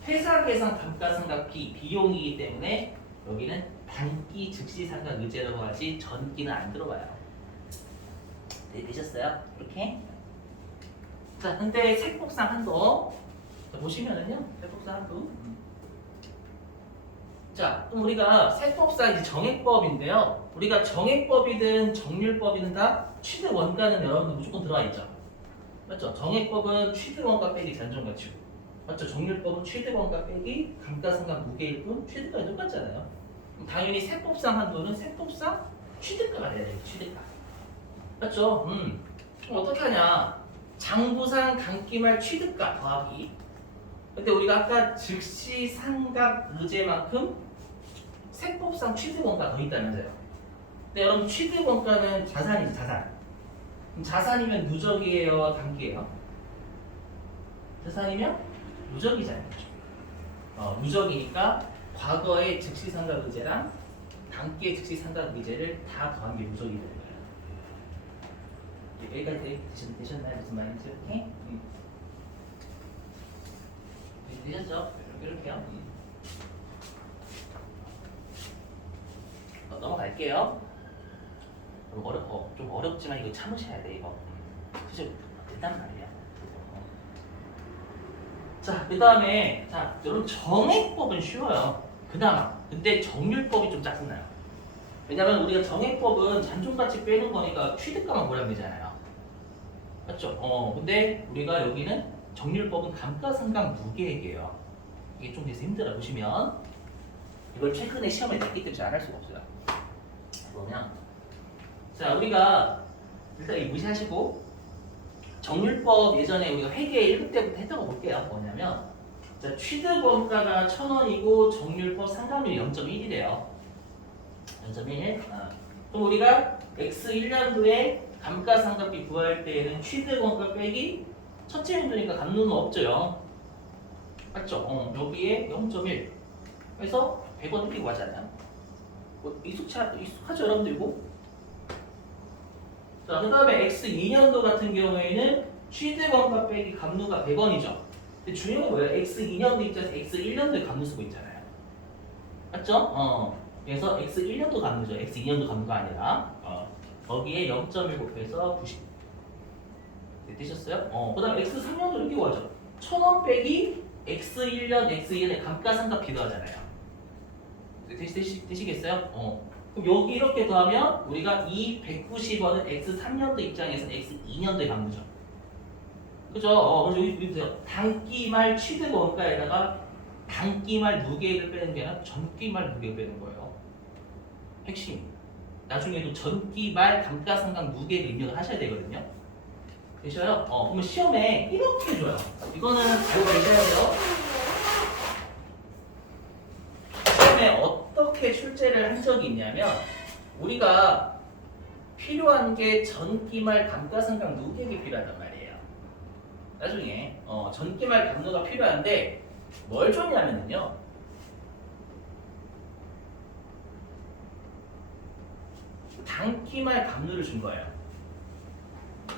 회사 계산 감가상각 비용이기 때문에 여기는 단기 즉시 삼각 의제라고 하지 전기는 안 들어가요. 되셨어요? 이렇게. 자, 근데 색법상 한도. 자, 보시면은요, 색법상 한도. 자, 그럼 우리가 색법상 이제 정액법인데요. 우리가 정액법이든 정률법이든 다 취득 원가는 여러분들 무조건 들어와 있죠. 맞죠? 정액법은 취득 원가 빼기 잔존가치고, 맞죠? 정률법은 취득 원가 빼기 감가상각 무게일 뿐 취득가가 똑같잖아요. 그럼 당연히 색법상 한도는 색법상 취득가가 돼야 돼요. 취득가. 맞죠? 그럼 어떻게 하냐? 장부상 단기말 취득가 더하기. 근데 우리가 아까 즉시 삼각 의제만큼 색법상 취득원가 더 있다면서요. 근데 여러분 취득원가는 자산이지 자산. 그럼 자산이면 누적이에요, 단기예요? 자산이면 누적이잖아요. 누적이니까 과거의 즉시 삼각 의제랑 단기의 즉시 삼각 의제를 다 더한 게 누적이 되는 거예요. 여기까지 되셨나요? 무슨 말인지 이렇게? 되셨죠? 이렇게요. 넘어갈게요. 좀 어렵지만 이거 참으셔야 돼 이거. 그죠? 일단 말이야. 자, 그 다음에 자, 여러분 정액법은 쉬워요. 그나마. 근데 정률법이 좀 짜증나요. 왜냐면 우리가 정액법은 잔존가치 빼는 거니까 취득가만 보려면 되잖아요. 맞죠? 근데 우리가 여기는 정률법은 감가상각 무계액이에요. 이게 좀 돼서 힘들어 보시면 이걸 최근에 시험에 냈기 때문에 안 할 수가 없어요. 그러면 자 우리가 일단 이 무시하시고 정률법 예전에 우리가 회계 1급 때부터 했던 거 볼게요. 뭐냐면 자 취득 원가가 1,000원이고 정률법 상각률이 0.1이래요. 0.1. 그럼 우리가 X 1년도에 감가상각비 구할 때에는 취득 원가 빼기 첫째 연도니까 감누는 없죠. 맞죠? 여기에 0.1 그래서 100원 흘리고 하잖아요. 뭐 익숙하죠 여러분들 이거? 자, 그 다음에 X 2년도 같은 경우에는 취득 원가 빼기 감누가 100원이죠. 근데 중요한 건 뭐예요? X 2년도 입장에서 X 1년도에 감누 쓰고 있잖아요. 맞죠? 그래서 X 1년도 감누죠. X 2년도 감누가 아니라 거기에 0.1 곱해서 90. 되셨어요? 그 다음에 X 3년도 이렇게 구하죠. 1,000원 빼기 X 1년, X 2년의 감가상각 비교하잖아요. 되시겠어요? 그럼 여기 이렇게 더하면 우리가 이 190원은 X 3년도 입장에서 X 2년도에 감누죠. 그죠? 그래서 여기 보세요. 단기말 취득 원가에다가 단기말 무게를 빼는 게 아니라 전기말 무게를 빼는 거예요. 핵심. 나중에도 전기말 감가상각 무게를 입력을 하셔야 되거든요. 되셔요? 그러면 시험에 이렇게 줘요. 이거는 알고 계셔야 돼요. 시험에 어떻게 출제를 한 적이 있냐면 우리가 필요한 게 전기말 감가상각 누계액이 필요하단 말이에요. 나중에 전기말 감누가 필요한데 뭘 줬냐면요. 단기말 감누를 준 거예요.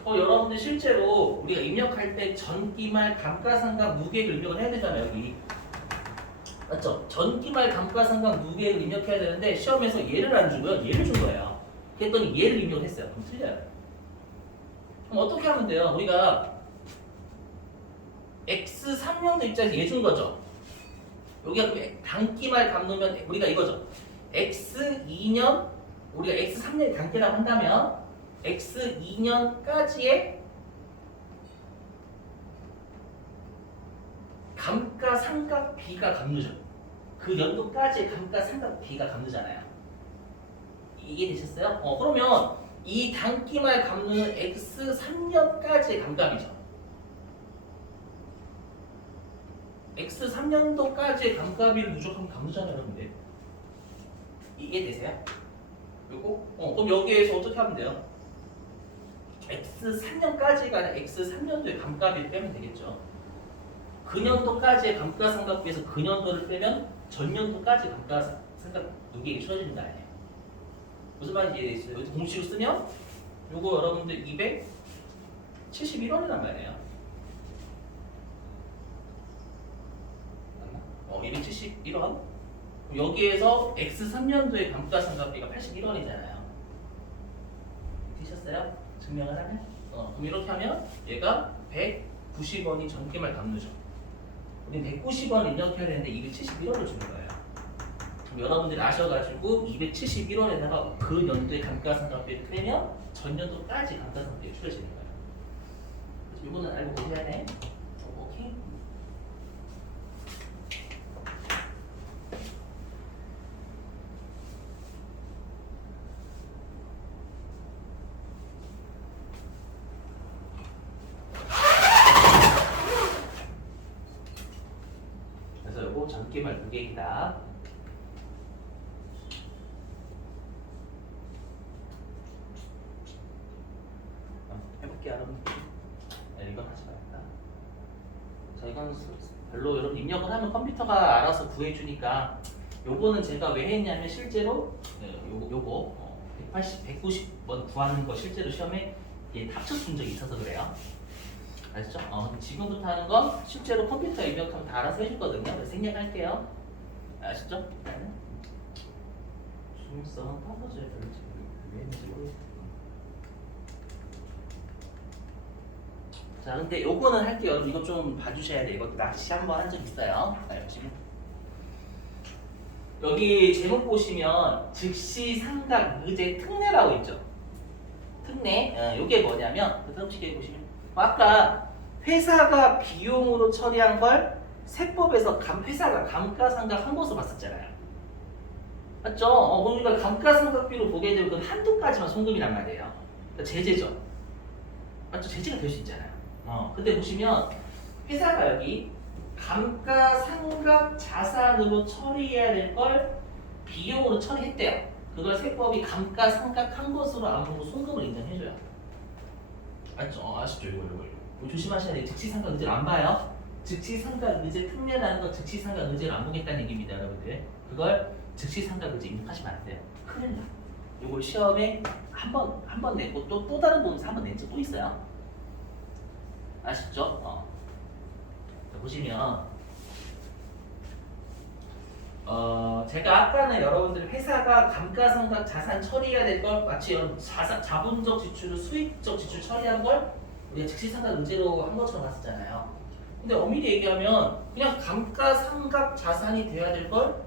여러분들 실제로 우리가 입력할 때 전기말 감가상각 무계액을 입력을 해야 되잖아요. 여기 맞죠? 전기말 감가상각 무계액을 입력해야 되는데 시험에서 얘를 안 주고요. 얘를 준 거예요. 그랬더니 얘를 입력했어요. 그럼 틀려요. 그럼 어떻게 하면 돼요? 우리가 X 3년도 입장에서 얘 준 거죠. 여기가 단기말 감누면 우리가 이거죠. X 2년 우리가 X 3년이 단기라고 한다면 X 2년까지의 감가상각비가 감누죠. 그 연도까지의 감가상각비가 감누잖아요. 이게 되셨어요? 그러면 이 단기말 감누는 X 3년까지의 감감이죠. X 3년도까지의 감가비를 누적하면 감누잖아요, 여러분들. 이게 되세요? 그리고 그럼 여기에서 어떻게 하면 돼요? X 3년까지가 아니라 X 3년도의 감가비를 빼면 되겠죠. 그 년도까지의 감가상각비에서 그 년도를 빼면 전년도까지 감가상각 상각 누기가 추워지는 거 아니에요. 무슨 말인지 이해되시죠? 여기 공식으로 쓰면 요거 여러분들 271원이란 말이에요. 맞나? 271원. 여기에서 X3년도의 감가상각비가 81원이잖아요. 되셨어요? 증명을 하면? 그럼 이렇게 하면 얘가 190원이 전기말 담누죠. 우리 190원 입력해야 되는데 271원을 주는 거예요. 그럼 여러분들이 아셔가지고 271원에다가 그 연도의 감가상각비를 빼면 전년도까지 감가상각비가 추려지는 거예요. 그래서 이거는 알고 계셔야 돼. 오케이? 그래서 이거 전기말 무게이다. 해볼게요, 여러분. 네, 이건 하지 말았다. 자, 이건 별로 여러분 입력을 하면 컴퓨터가 알아서 구해주니까 요거는 제가 왜 했냐면 실제로 요거 190번 구하는 거 실제로 시험에 답쳐 준 적이 있어서 그래요. 아시죠? 지금부터 하는 건 실제로 컴퓨터 입력하면 다 알아서 해주거든요. 그래서 생략할게요. 아시죠? 중립성은 퍼져야 별로지. 왜 했는지 모르겠어. 자, 근데 요거는 할게요. 여러분 이거 좀 봐주셔야 돼요. 이것도 낚시 한번 한 적 있어요. 지금 여기 제목 보시면 즉시 상각 의제 특례라고 있죠. 특례. 요게 뭐냐면 다음시기에 보시면 아까 회사가 비용으로 처리한 걸 세법에서 회사가 감가상각 한 것으로 봤었잖아요. 맞죠? 그러니까 감가상각비로 보게 되면 그건 한두 가지만 송금이란 말이에요. 그러니까 제재죠. 맞죠? 제재가 될 수 있잖아요. 근데 보시면 회사가 여기 감가상각 자산으로 처리해야 될 걸 비용으로 처리했대요. 그걸 세법이 감가상각한 것으로 안 보고 송금을 인정해줘요. 맞죠? 아시죠? 이거 조심하셔야 돼요. 즉시상각 의제를 안 봐요. 즉시상각 의제 특례라는 건 즉시상각 의제를 안 보겠다는 얘기입니다, 여러분들. 그걸 즉시상각 의제 입력하시면 안 돼요. 큰일 나. 이걸 시험에 한 번 내고 또 다른 동사 한 번 낸 적 또 있어요. 아시죠? 보시면 제가 아까는 여러분들 회사가 감가상각 자산 처리해야 될 걸 마치 이런 자본적 지출을 수익적 지출 처리한 걸 우리가 즉시상각 의제로 한 것처럼 봤었잖아요. 근데 엄밀히 얘기하면 그냥 감가상각 자산이 돼야 될 걸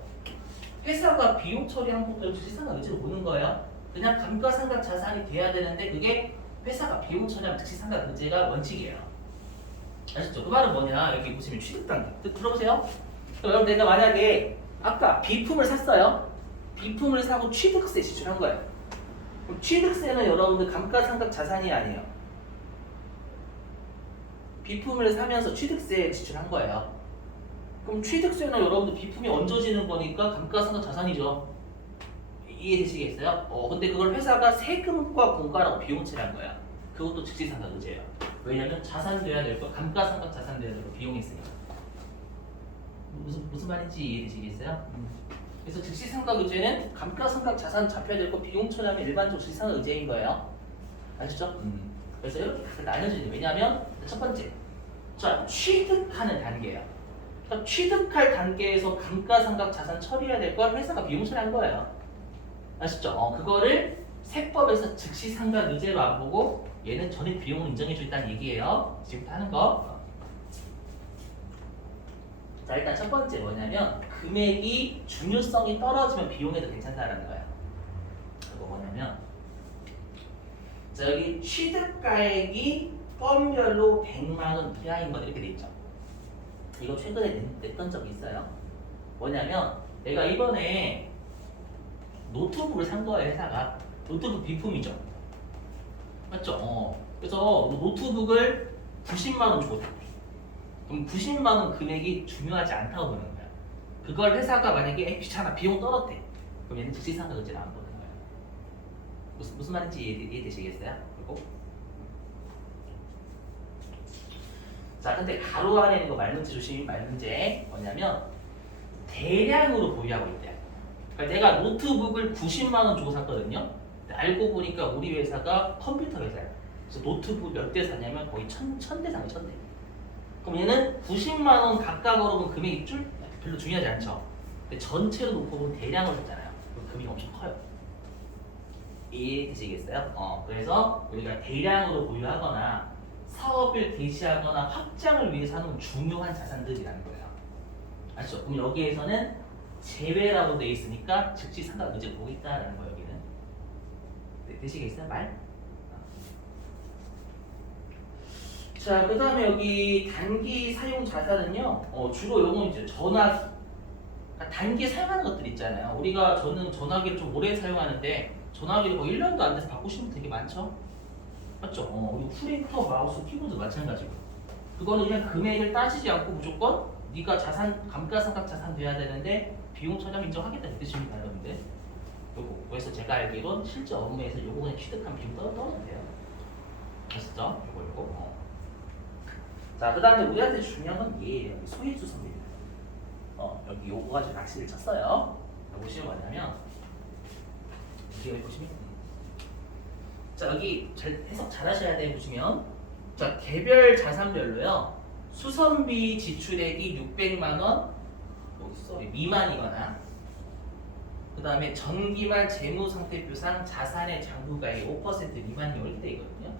회사가 비용 처리한 것대로 즉시상각 의제로 보는 거예요. 그냥 감가상각 자산이 돼야 되는데 그게 회사가 비용 처리하면 즉시상각 의제가 원칙이에요. 아시죠? 그 말은 뭐냐? 여기 보시면 취득 단계. 들어보세요. 여러분 내가 만약에 아까 비품을 샀어요. 비품을 사고 취득세 지출한 거예요. 그럼 취득세는 여러분들 감가상각 자산이 아니에요. 비품을 사면서 취득세 지출한 거예요. 그럼 취득세는 여러분들 비품이 얹어지는 거니까 감가상각 자산이죠. 이해되시겠어요? 근데 그걸 회사가 세금과 공과라고 비용 처리한 거야. 그것도 즉시상각 의제예요. 왜냐면 자산 돼야 될 거, 감가상각 자산 돼야 될 거 비용이 있으니까. 무슨 말인지 이해되시겠어요? 그래서 즉시상각 의제는 감가상각 자산 잡혀야 될 거 비용 처리하면 일반적으로 즉시상각 의제인 거예요. 아시죠? 그래서 이렇게 각각 나눠지는 거예요. 왜냐면 첫 번째, 자 취득하는 단계예요. 그러니까 취득할 단계에서 감가상각 자산 처리해야 될 걸 회사가 비용 처리한 거예요. 아시죠? 그거를 세법에서 즉시상각 의제로 안 보고 얘는 전액 비용을 인정해주고 있다는 얘기예요. 지금부터 하는 거. 자, 일단 첫 번째 뭐냐면 금액이 중요성이 떨어지면 비용에도 괜찮다라는 거야. 그거 뭐냐면 자, 여기 취득가액이 건별로 100만 원 이하인 건 이렇게 돼 있죠. 이거 최근에 냈던 적이 있어요. 뭐냐면 내가 이번에 노트북을 산 거예요, 회사가. 노트북 비품이죠. 맞죠? 그래서 노트북을 90만 원 주고 샀대. 그럼 90만 원 금액이 중요하지 않다고 보는 거야. 그걸 회사가 만약에 귀찮아 비용 떨었대. 그럼 얘는 즉시상각 의제를 안 보는 거야. 무슨 말인지 이해되시겠어요? 그리고 자, 근데 가로 안에 있는 거 말문제 조심히 말문제 뭐냐면 대량으로 보유하고 있대요. 그러니까 내가 노트북을 90만 원 주고 샀거든요. 근데 알고 보니까 우리 회사가 컴퓨터 회사야. 그래서 노트북 몇 대 샀냐면 거의 천 대 산 거야, 1000대. 그럼 얘는 90만 원 각각으로 보면 금액이 별로 중요하지 않죠. 근데 전체로 놓고 보면 대량으로 샀잖아요. 그럼 금액이 엄청 커요. 이해되시겠어요? 그래서 우리가 대량으로 보유하거나 사업을 개시하거나 확장을 위해서 하는 중요한 자산들이라는 거예요. 아시죠? 그럼 여기에서는 제외라고 돼 있으니까 즉시 상각 의제를 보고 있다라는 거예요. 여기는. 네, 되시겠어요? 말? 자, 그 다음에 여기 단기 사용 자산은요, 주로 요건 이제 전화기. 그러니까 단기에 사용하는 것들 있잖아요. 저는 전화기를 좀 오래 사용하는데, 전화기를 거의 1년도 안 돼서 바꾸시는 분 되게 많죠? 맞죠? 그리고 프린터, 마우스, 키보드 마찬가지고. 그거는 그냥 금액을 따지지 않고 무조건 네가 자산, 감가상각 자산 돼야 되는데, 비용 처리하면 인정하겠다. 그 뜻입니다, 여러분들. 요거. 그래서 제가 알기론 실제 업무에서 요거 그냥 취득한 비용 떨어지면 돼요. 아시죠? 요거. 자, 그 다음에 우리한테 중요한 건 얘예요. 소액수선비입니다. 여기 요거 가지고 낚시를 쳤어요. 보시면 뭐냐면, 여기 보시면, 자, 여기 해석 잘 하셔야 돼요. 보시면, 자, 개별 자산별로요, 수선비 지출액이 600만원 미만이거나, 그 다음에 전기말 재무상태표상 자산의 잔고가액 5% 미만이 이렇게 되어 있거든요.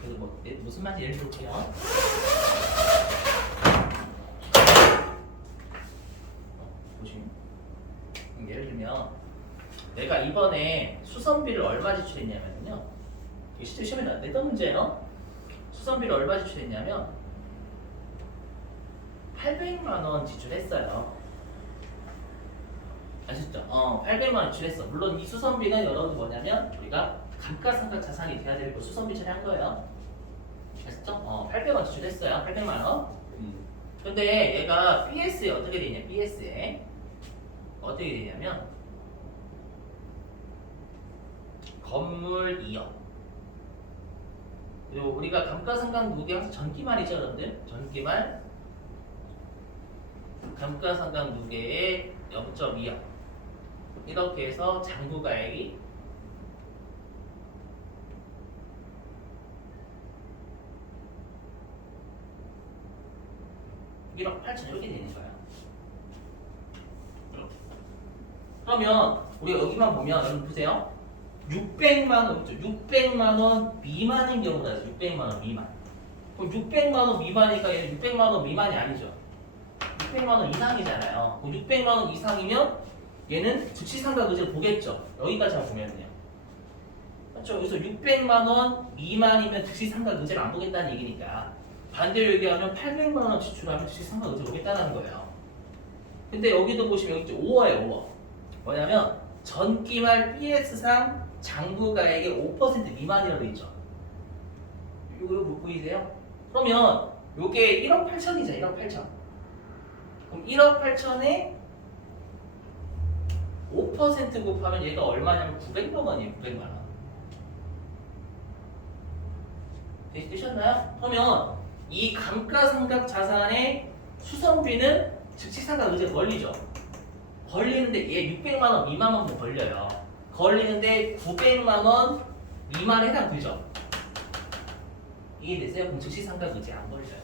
그래서 무슨 말인지 예를 들어볼게요. 보시면 예를 들면 내가 이번에 수선비를 얼마 지출했냐면요. 이게 실제 시험에 냈던 문제예요. 수선비를 얼마 지출했냐면 800만 원 지출했어요. 아셨죠? 800만 원 지출했어. 물론 이 수선비는 여러분 뭐냐면 우리가 감가상각 자산이 돼야 되고 수선비 처리한 거예요. 아셨죠? 800원 지출했어요. 800만 원. 근데 얘가 BS에 어떻게 되냐? BS에 어떻게 되냐면 건물 2억. 그리고 우리가 감가상각 누계 항상 전기말이죠, 여러분들. 전기말 감가상각 누계의 0.2억. 이렇게 해서 잔고가액이 1억 8천 이렇게 되는 거야. 이렇게. 그러면 우리가 여기만 보면 여러분 보세요. 600만 원, 600만 원 미만인 경우가 있어요. 600만 원 미만. 그럼 600만 원 미만이니까 얘는 600만 원 미만이 아니죠. 600만 원 이상이잖아요. 그럼 600만 원 이상이면 얘는 즉시상각 의제를 보겠죠. 여기까지만 보면요. 그렇죠. 그래서 600만 원 미만이면 즉시상각 의제를 안 보겠다는 얘기니까. 반대로 얘기하면 800만 원 지출하면 즉시상각 의제를 보겠다는 거예요. 근데 여기도 보시면 여기 5어예요. 5어. 뭐냐면 전기말 BS상 잔고가액의 5% 미만이라고 돼 있죠. 이거 보이세요? 그러면 요게 1억 8천이죠. 1억 8천. 그럼 1억 8천에 5% 곱하면 얘가 얼마냐면 900만 원이에요. 900만 원. 되셨나요? 그러면 이 감가상각 자산의 수선비는 즉시상각 의제가 걸리죠. 걸리는데 얘 600만 원 미만만 걸려요. 걸리는데 900만 원 미만에 해당되죠. 이해되세요? 그럼 즉시상각 의제 안 걸려요.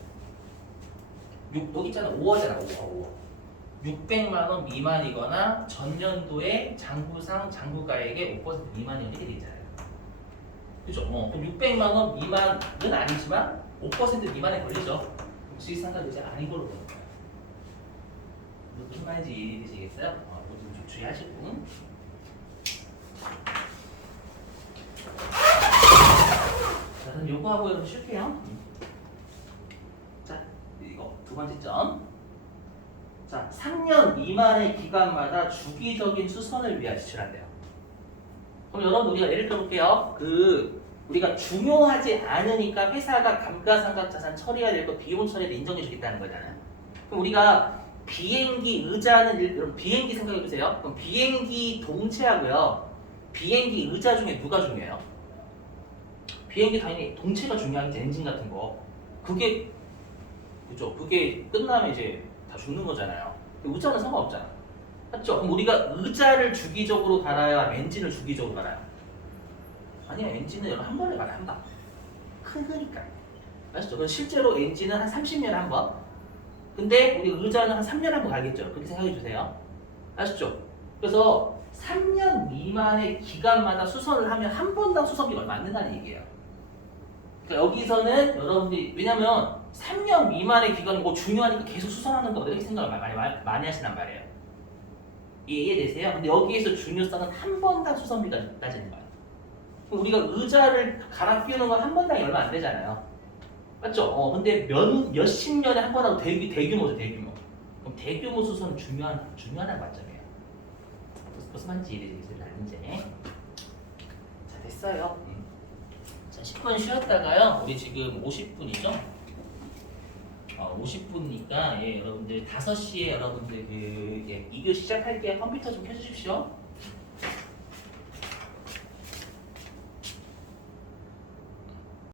여기 있잖아. 5어잖아. 5어. 600만 원 미만이거나 전년도에 장부상 잔고가액의 5% 미만이 이렇게 돼 있잖아요. 그죠? 그럼 600만 원 미만은 아니지만 5% 미만에 걸리죠. 그럼 즉시상각 의제 아닌 걸로 보는 거예요. 무슨 말인지 이해되시겠어요? 좀 주의하시고. 자, 그럼 요거 하고 여러분 쉴게요. 자, 이거 두 번째 점. 자, 3년 미만의 기간마다 주기적인 수선을 위하여 지출한대요. 그럼 여러분 우리가 예를 들어볼게요. 우리가 중요하지 않으니까 회사가 감가상각 자산 처리해야 될 거 비용 처리를 인정해 주겠다는 거잖아요. 그럼 우리가 비행기 의자는 여러분 비행기 생각해 보세요. 그럼 비행기 동체하고요. 비행기 의자 중에 누가 중요해요? 비행기 당연히 동체가 중요하겠지. 엔진 같은 거. 그게 끝나면 이제 다 죽는 거잖아요. 의자는 상관없잖아. 맞죠? 그럼 우리가 의자를 주기적으로 갈아야 엔진을 주기적으로 갈아요? 아니요, 엔진은 한 번에 갈아요, 한 방. 큰 거니까. 아시죠? 그럼 실제로 엔진은 한 30년에 한 번. 근데 우리 의자는 한 3년에 한 번 갈겠죠? 그렇게 생각해 주세요. 아시죠? 그래서 3년 미만의 기간마다 수선을 하면 한 번당 수선비가 얼마 안 된다는 얘기예요. 그러니까 여기서는 여러분들이 왜냐면 3년 미만의 기간이 뭐 중요하니까 계속 수선하는 거다 이렇게 생각을 많이 하시단 말이에요. 이해되세요? 근데 여기에서 중요성은 한 번당 수선비가 따지는 거예요. 그럼 우리가 의자를 갈아 끼우는 건 한 번당이 얼마 안 되잖아요. 맞죠? 근데 몇십 년에 한 번 하고 대규모죠, 대규모. 그럼 대규모 수선은 중요하다는 관점이에요. 무슨 말인지 이해되시겠어요? 이제. 자, 됐어요. 자, 10분 쉬었다가요. 우리 지금 50분이죠? 50분이니까, 예, 여러분들 5시에 여러분들 그, 예, 2교 시작할게요. 컴퓨터 좀 켜주십시오.